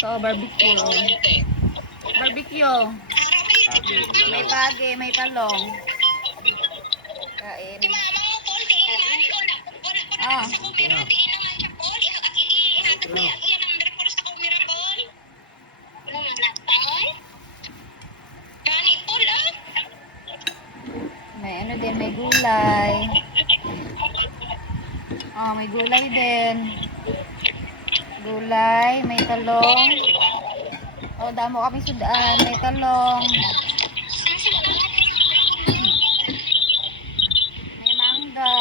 Ito, barbecue. Barbecue. May pagi, may talong. Kain. Ah. May ano din, may gulay. Ah, may gulay din. Gulay, may talong. Oh, damo kami sudaan. May talong. May mangga.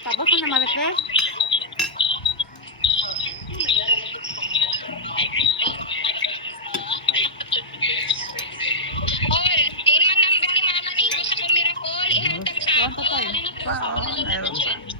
Tapos na marites? Wow, meron pa.